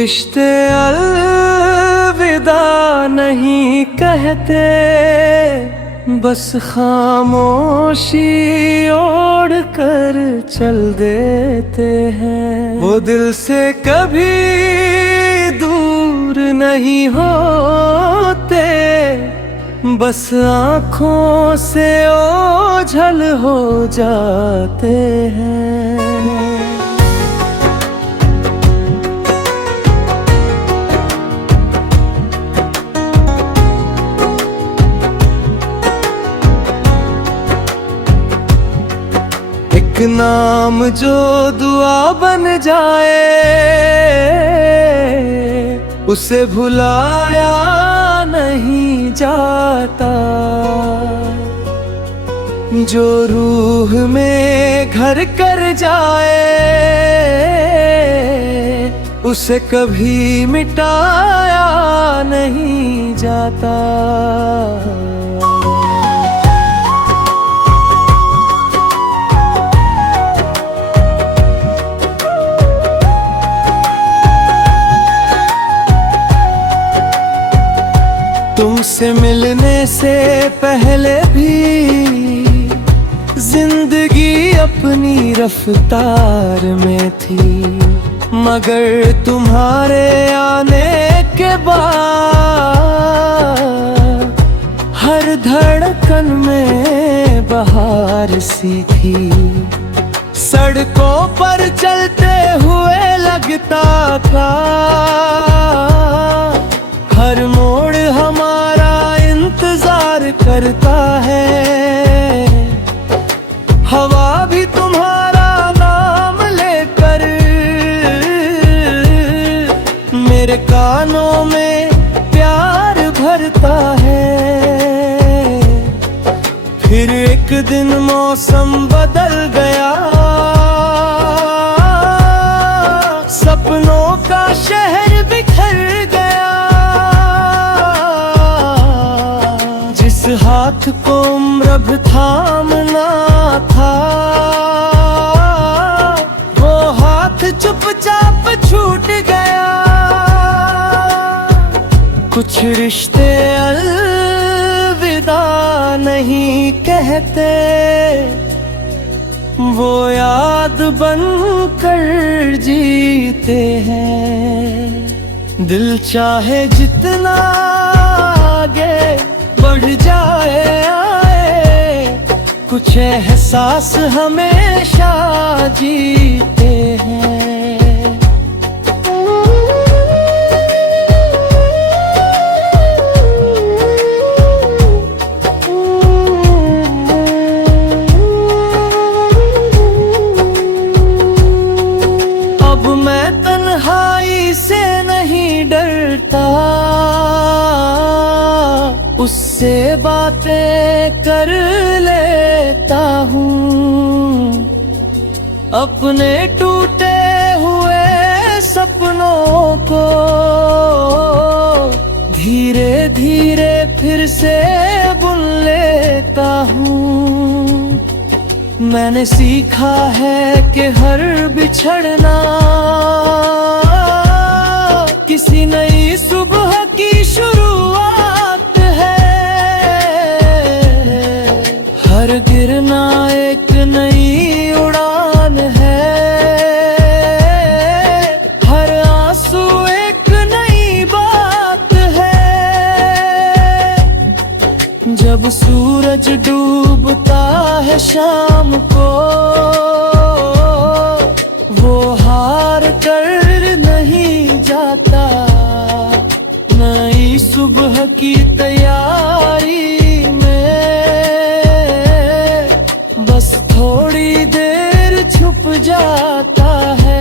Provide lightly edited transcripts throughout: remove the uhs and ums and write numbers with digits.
रिश्ते अलविदा नहीं कहते, बस खामोशी ओढ़ कर चल देते हैं। वो दिल से कभी दूर नहीं होते, बस आँखों से ओझल हो जाते हैं। एक नाम जो दुआ बन जाए, उसे भुलाया नहीं जाता। जो रूह में घर कर जाए, उसे कभी मिटाया नहीं जाता। तुमसे मिलने से पहले भी जिंदगी अपनी रफ्तार में थी, मगर तुम्हारे आने के बाद हर धड़कन में बहार सी थी। सड़कों पर चलते हुए लगता था हर मोड़ हमारा इंतजार करता है। हवा भी तुम्हारा नाम लेकर मेरे कानों में प्यार भरता है। फिर एक दिन मौसम बदल गया, सपनों का शहर बिखर गया। जिस हाथ को उम्र अब थामना था, वो हाथ चुपचाप छूट गया। कुछ रिश्ते अलविदा नहीं कहते, वो याद बन कर जीते हैं। दिल चाहे जितना आगे बढ़ जाए आए, कुछ एहसास हमेशा जीते हैं। अब मैं तन्हाई से नहीं डरता, उससे बातें कर लेता हूँ। अपने टूटे हुए सपनों को धीरे धीरे फिर से बुन लेता हूँ। मैंने सीखा है कि हर बिछड़ना किसी नई सुबह की शुरुआत है। हर गिरना एक नई उड़ान है, हर आंसू एक नई बात है। जब सूरज डूबता है शाम को, वो हार कर नहीं जाता। नई सुबह की तैयारी में बस थोड़ी देर छुप जाता है।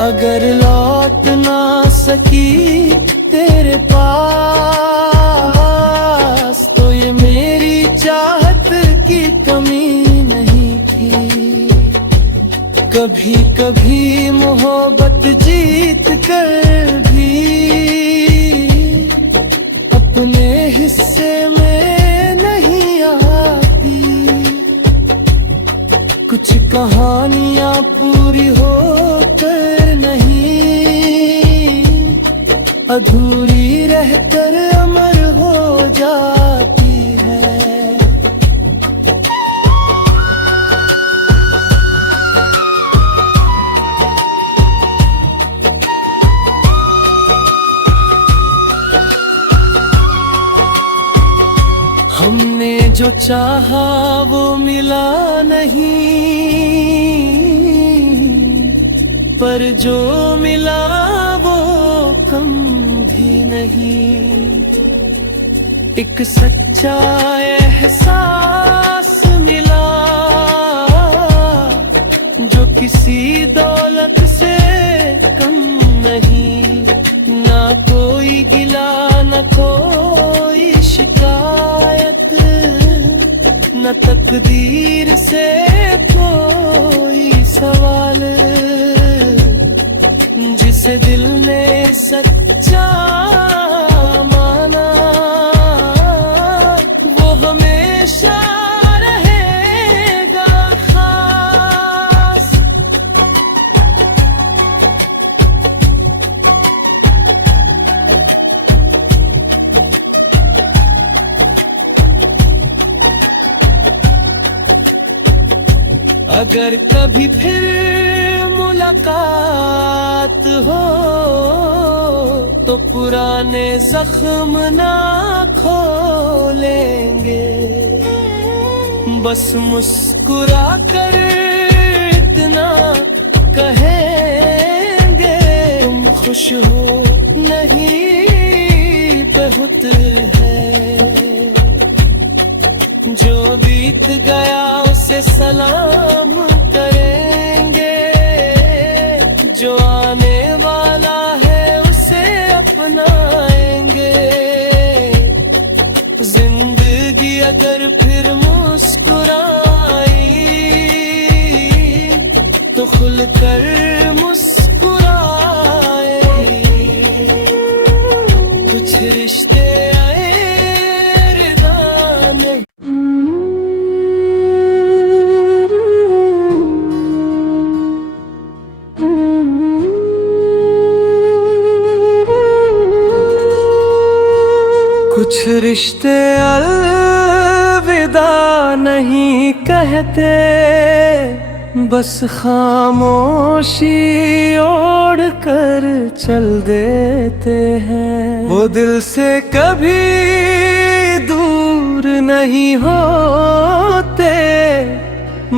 अगर लौट ना सकी तेरे पास, कभी कभी मोहब्बत जीत कर भी अपने हिस्से में नहीं आती। कुछ कहानियां पूरी होकर नहीं, अधूरी रहकर अमर हो जाती है। हमने जो चाहा वो मिला नहीं, पर जो मिला वो कम भी नहीं। एक सच्चा एहसास मिला जो किसी दौलत से कम नहीं। ना कोई गिला न कोई शिकायत, न तकदीर से कोई सवाल। जिसे दिल ने सच्चा माना वो हमेशा रहेगा खास। अगर कभी फिर मुलाकात हो तो पुराने जख्म ना खोलेंगे। बस मुस्कुरा कर इतना कहेंगे, तुम खुश हो नहीं बहुत है। जो बीत गया उसे सलाम करेंगे, जो आने वाला है उसे अपनाएंगे। जिंदगी अगर फिर मुस्कुराई तो खुलकर मुस्कुराए। कुछ रिश्ते कुछ रिश्ते अलविदा नहीं कहते, बस खामोशी ओढ़ कर चल देते हैं। वो दिल से कभी दूर नहीं होते,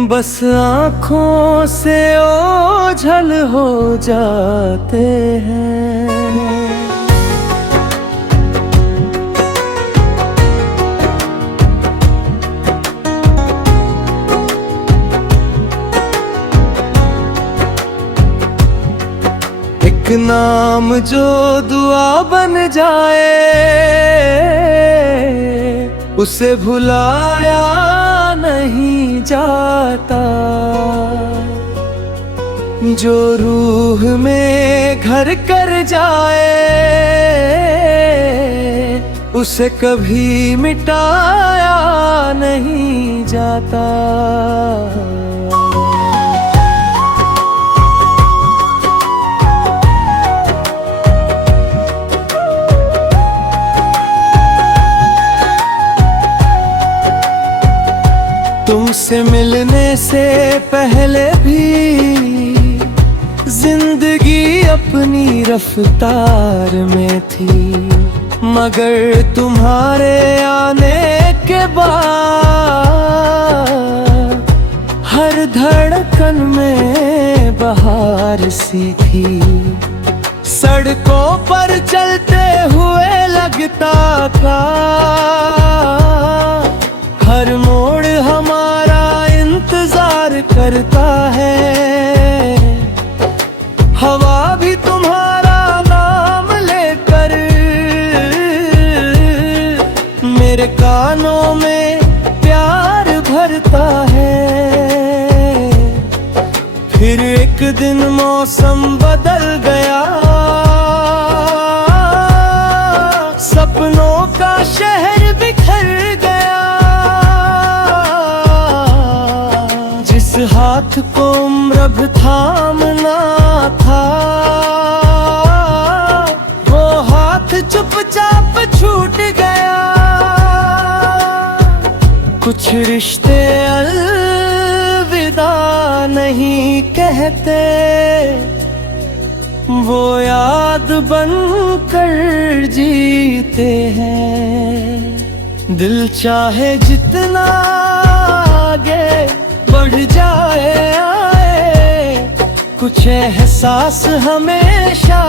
बस आँखों से ओझल हो जाते हैं। एक नाम जो दुआ बन जाए उसे भुलाया नहीं जाता। जो रूह में घर कर जाए उसे कभी मिटाया नहीं जाता। तुमसे मिलने से पहले भी जिंदगी अपनी रफ्तार में थी, मगर तुम्हारे आने के बाद हर धड़कन में बहार सी थी। सड़कों पर चलते हुए लगता था हर मोड़ हमारा इंतजार करता है। हवा भी तुम्हारा नाम लेकर मेरे कानों में प्यार भरता है। फिर एक दिन मौसम बदल गया, सपनों का शहर बिखर गया। जिस हाथ को उम्र अब थामना था, वो हाथ चुपचाप छूट गया। कुछ रिश्ते अलविदा नहीं कहते, वो याद बनकर जीते हैं। दिल चाहे जितना आगे बढ़ जाए आए, कुछ एहसास हमेशा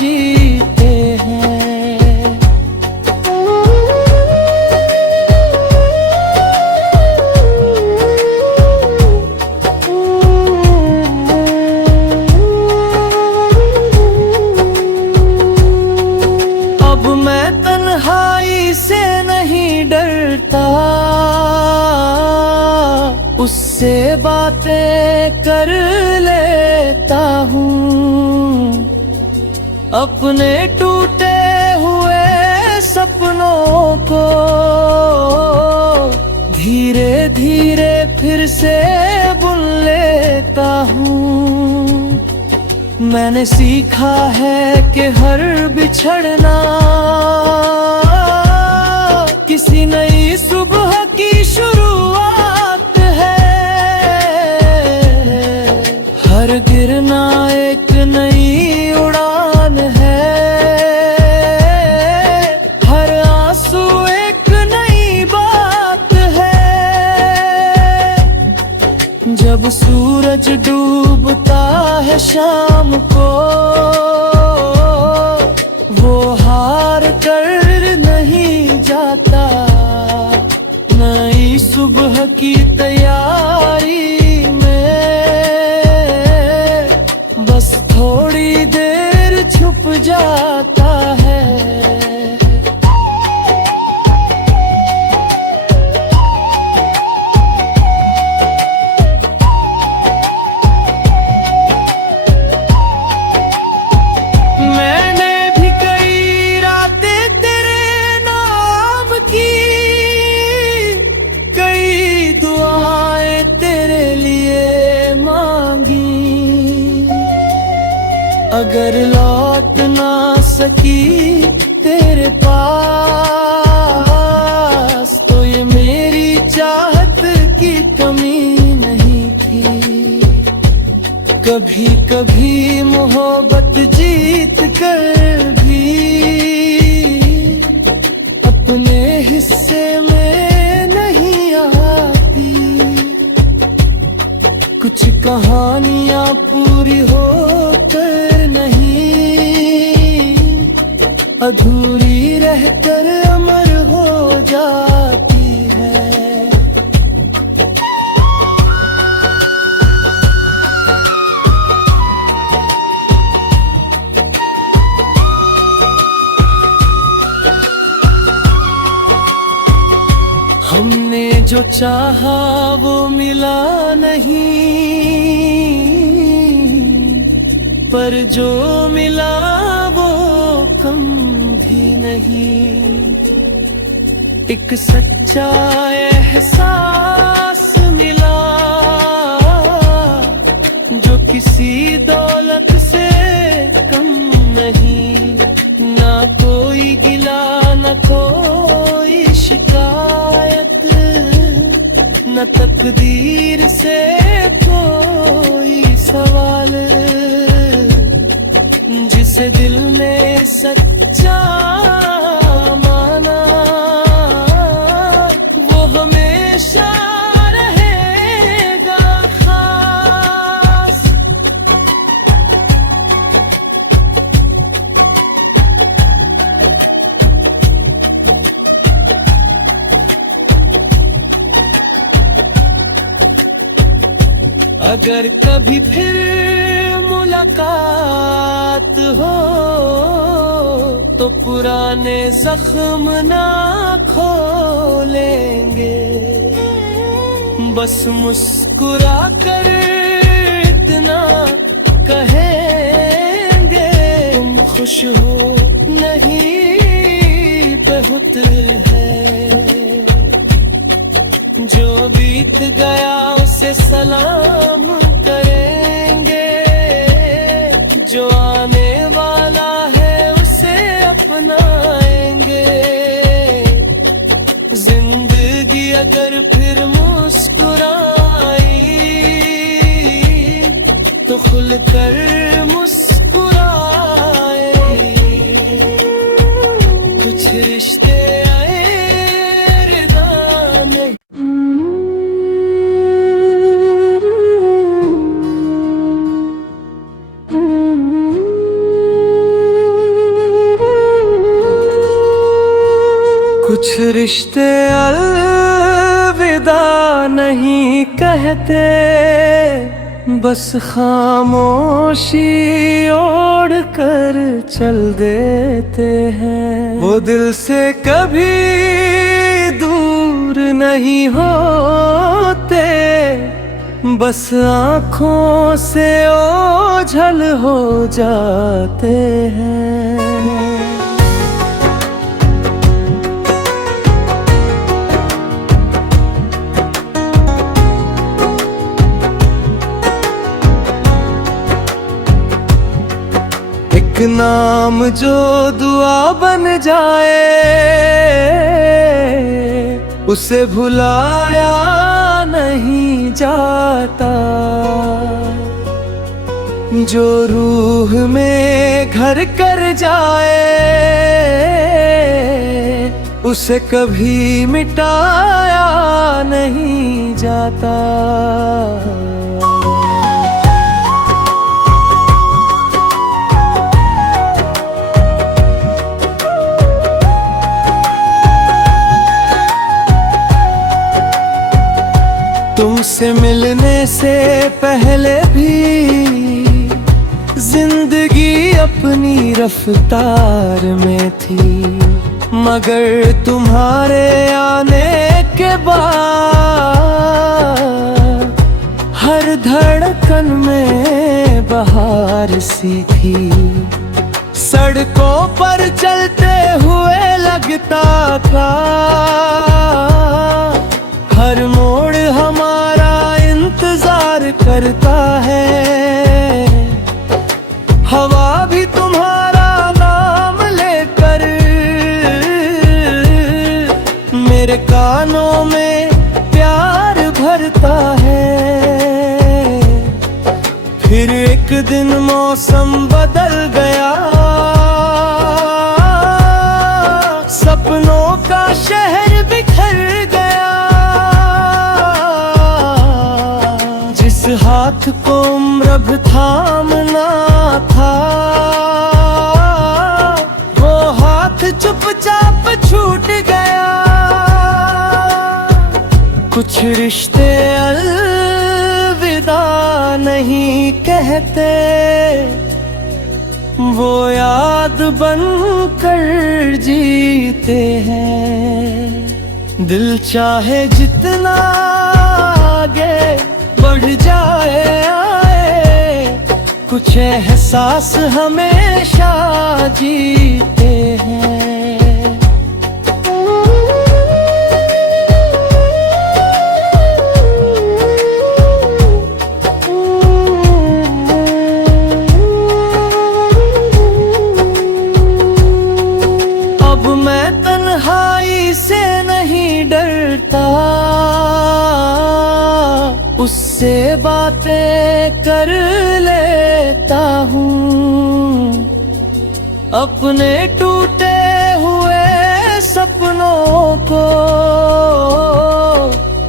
जीते हैं। अब मैं तन्हाई से नहीं डरता, उससे बातें कर लेता हूँ। अपने टूटे हुए सपनों को धीरे धीरे फिर से बुन लेता हूँ। मैंने सीखा है कि हर बिछड़ना किसी नई सुबह की शुरुआत है। हर गिरना एक नई उड़ान है, हर आंसू एक नई बात है। जब सूरज डूबता है शाम को, वो हार कर नहीं जाता। नई सुबह की तैयारी में बस थोड़ी देर छुप जाता है। अगर लौट ना सकी तेरे पास, तो ये मेरी चाहत की कमी नहीं थी। कभी कभी मोहब्बत जीत कर भी अपने हिस्से में नहीं आती। कुछ कहानियां पूरी होकर अधूरी रहकर अमर हो जाती है। हमने जो चाहा वो मिला नहीं, पर जो मिला वो कम भी नहीं। एक सच्चा एहसास मिला जो किसी दौलत से कम नहीं। ना कोई गिला न कोई शिकायत, न तकदीर से कोई सवाल। जिसे दिल ने सच्चा माना, वो हमेशा रहेगा खास। अगर कभी फिर मुलाकात हो, तो पुराने जख्म ना खोलेंगे। बस मुस्कुरा कर इतना खुश हो नहीं बहुत है। जो बीत गया उसे सलाम करेंगे, जो आने वाला है उसे अपनाएंगे। जिंदगी अगर फिर मुस्कुराई तो खुलकर मुस्कुराए। कुछ रिश्ते आए रिदाने। कुछ रिश्ते अलविदा नहीं कहते, बस खामोशी ओढ़ कर चल देते हैं। वो दिल से कभी दूर नहीं होते, बस आँखों से ओझल हो जाते हैं। एक नाम जो दुआ बन जाए, उसे भुलाया नहीं जाता। जो रूह में घर कर जाए, उसे कभी मिटाया नहीं जाता। तुमसे मिलने से पहले भी जिंदगी अपनी रफ्तार में थी, मगर तुम्हारे आने के बाद हर धड़कन में बहार सी थी। सड़कों पर चलते हुए लगता था हर मोड़ हमारा इंतजार करता है। हवा भी तुम्हारा नाम लेकर मेरे कानों में प्यार भरता है। फिर एक दिन मौसम बदल गया, सपनों का शहर बिखर गया। जिस हाथ को उम्र अब थामना था, वो हाथ चुपचाप छूट गया। कुछ रिश्ते अलविदा नहीं कहते, वो याद बनकर जीते हैं। दिल चाहे जितना आगे बढ़ जाए आए, कुछ एहसास हमेशा जीते हैं। अब मैं तन्हाई से नहीं डरता, उससे बातें कर लेता हूँ। अपने टूटे हुए सपनों को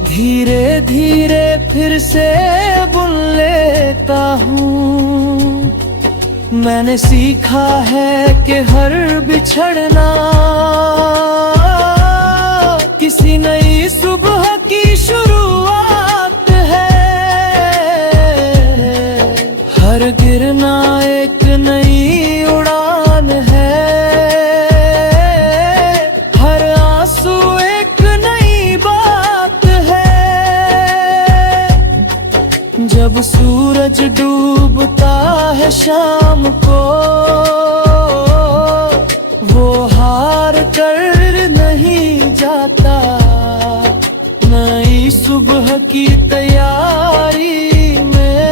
धीरे धीरे फिर से बुन लेता हूँ। मैंने सीखा है कि हर बिछड़ना किसी नई सुबह की शुरुआत है। हर गिरना एक नई उड़ान है, हर आंसू एक नई बात है। जब सूरज डूबता है शाम को, नहीं जाता। नई सुबह की तैयारी में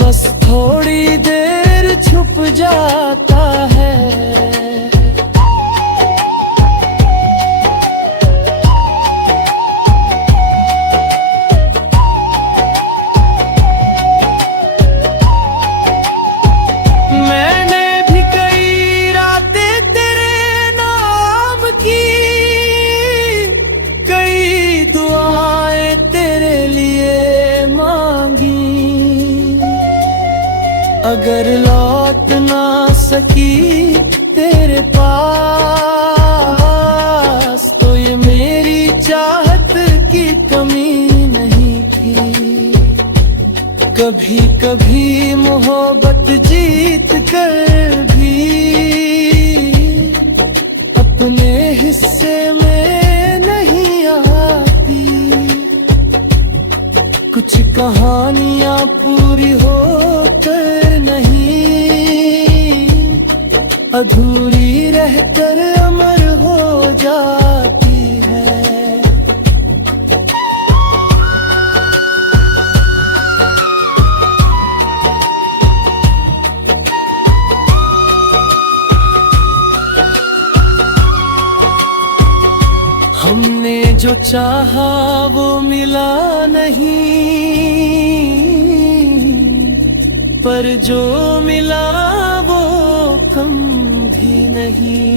बस थोड़ी देर छुप जाता है। अगर लौट ना सकी तेरे पास तो ये मेरी चाहत की कमी नहीं थी। कभी कभी मोहब्बत जीत कर भी अपने हिस्से में नहीं आती। कुछ कहानियां पूरी होकर अधूरी रहकर अमर हो जाती है। हमने जो चाहा वो मिला नहीं, पर जो मिला वो कम भी नहीं।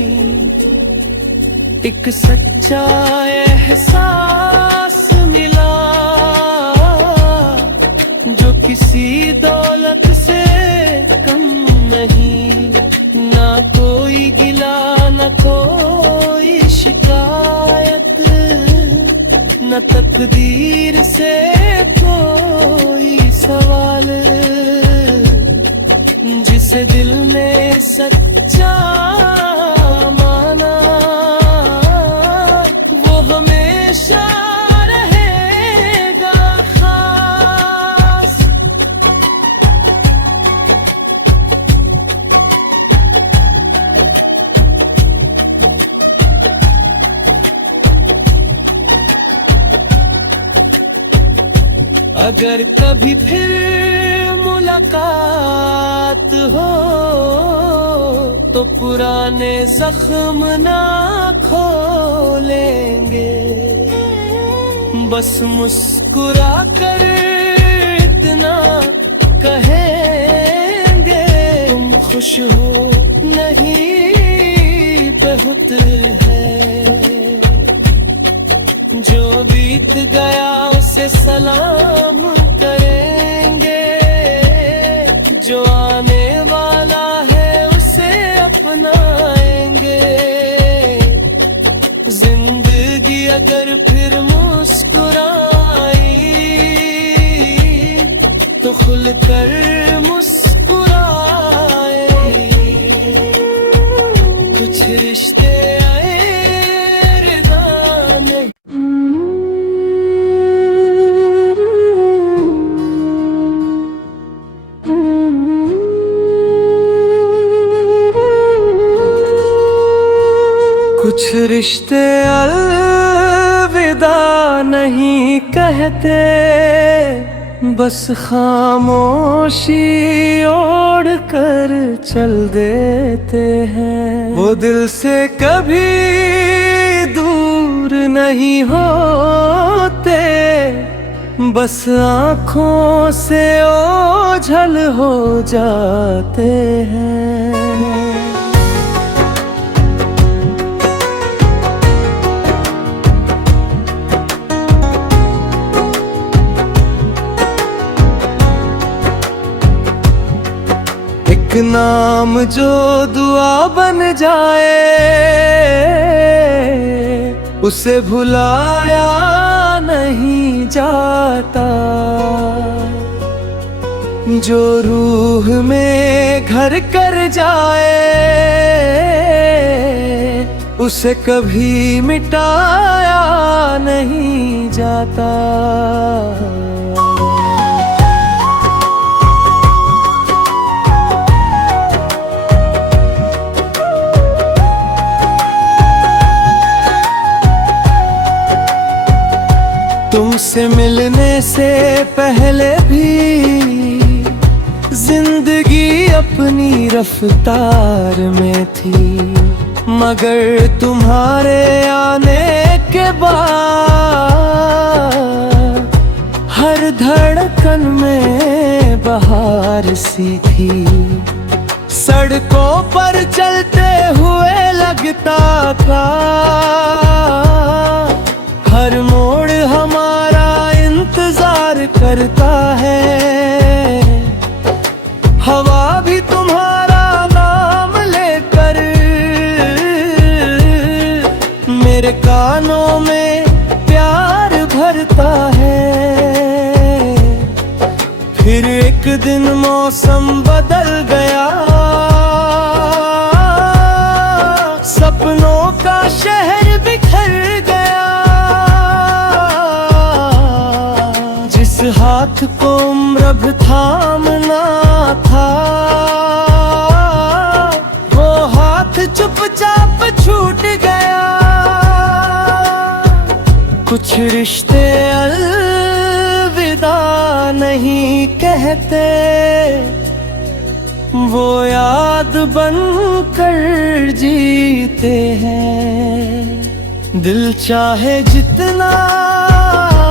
एक सच्चा एहसास मिला जो किसी दौलत से कम नहीं। ना कोई गिला न कोई शिकायत, न तकदीर से कोई सवाल। जिसे दिल ने सच्चा माना वो हमेशा रहेगा खास। अगर कभी फिर मुलाकात हो तो पुराने जख्म ना खोलेंगे। बस मुस्कुरा कर इतना कहेंगे तुम खुश हो नहीं बहुत है। जो बीत गया उसे सलाम करेंगे, जो आने वाला है उसे अपनाएंगे। जिंदगी अगर फिर मुस्कुराई तो खुलकर मुस्कुराए। कुछ रिश्ते कुछ रिश्ते अलविदा नहीं कहते, बस खामोशी ओढ़ कर चल देते हैं। वो दिल से कभी दूर नहीं होते, बस आँखों से ओझल हो जाते हैं। एक नाम जो दुआ बन जाए उसे भुलाया नहीं जाता। जो रूह में घर कर जाए उसे कभी मिटाया नहीं जाता। तुमसे मिलने से पहले भी जिंदगी अपनी रफ्तार में थी, मगर तुम्हारे आने के बाद हर धड़कन में बहार सी थी। सड़कों पर चलते हुए लगता था हर मोड़ हमारा इंतजार करता है। हवा भी तुम्हारा नाम लेकर मेरे कानों में प्यार भरता है। फिर एक दिन मौसम बदल गया, सपनों का शहर बिखर गया। जिस हाथ को उम्र अब थामना था, वो हाथ चुपचाप छूट गया। कुछ रिश्ते अलविदा नहीं कहते, वो याद बनकर जीते हैं। दिल चाहे जितना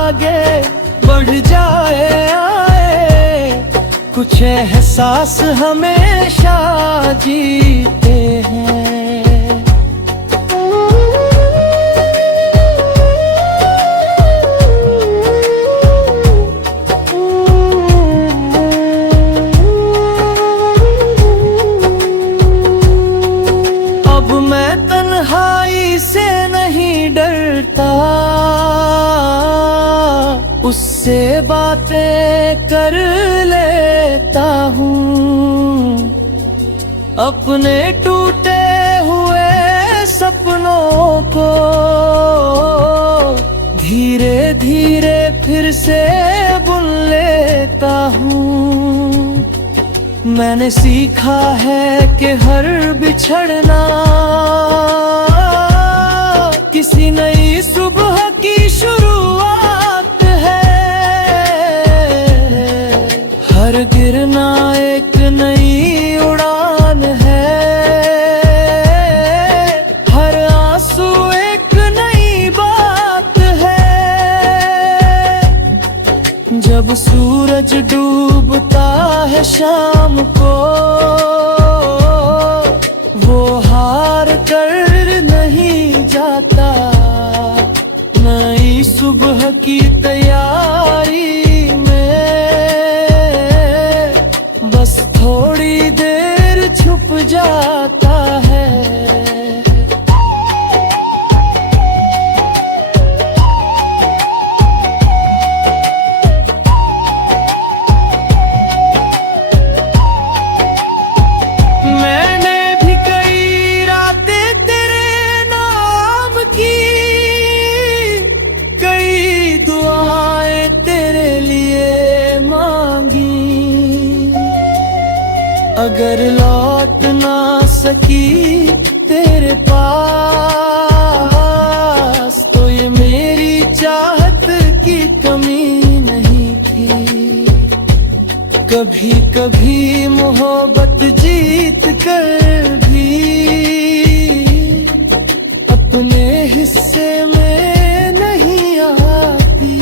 आगे बढ़ जाए आए, कुछ एहसास हमेशा जीते हैं। अब मैं तन्हाई से नहीं डरता, उससे बातें कर लेता हूँ। अपने टूटे हुए सपनों को धीरे धीरे फिर से बुन लेता हूँ। मैंने सीखा है कि हर बिछड़ना किसी नई सुबह की शुरुआत है। हर गिरना एक नई उड़ान है, हर आंसू एक नई बात है। जब सूरज डूबता है शाम को, वो हार कर नहीं जाता। नई सुबह की तैयारी में बस थोड़ी देर छुप जाता है। अगर लौट ना सकी तेरे पास, तो ये मेरी चाहत की कमी नहीं थी। कभी कभी मोहब्बत जीत कर भी अपने हिस्से में नहीं आती।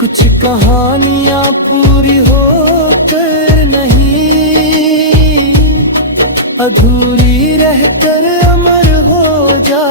कुछ कहानियां पूरी होकर नहीं, अधूरी रहकर अमर हो जा।